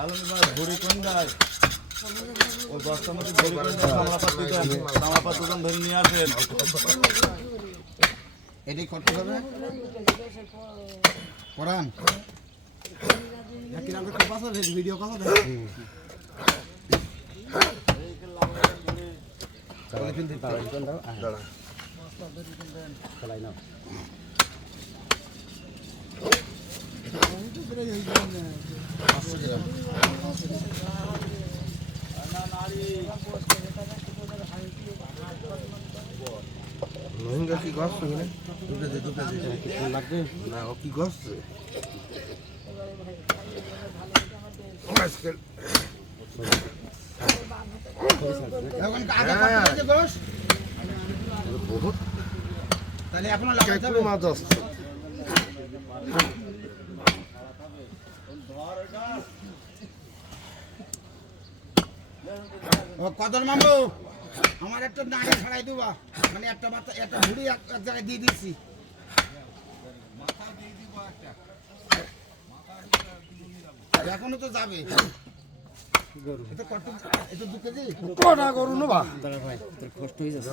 আলম ভাই ঘুরি কোন যায় ওই বস্তার মধ্যে ঘুরি কোন যায় কামলাপাত দুজন ধরে নিয়ে আসেন এটাই করতে হবে কোরআন কিরকম করে পাস হবে ভিডিও কথা দেখি চলে কিন্তু দাঁড়া চালাই নাও রোহিঙ্গা কি গছ না দুটো লাগবে না ও কি গছ এখন আগে কাটতে গোশ বহুত তাহলে এখনো লাগাতে হবে মাছ আসছে ও কদর মামু আমার একটা নাড়ি ছাড়াই দেবা মানে একটা মাথা একটা ঝুড়ি এক জায়গায় দিয়ে দিচ্ছি এখনো তো যাবে এটা কত এটা 2 কেজি কটা করুন বা ভাই তোর কষ্ট হয়ে যাচ্ছে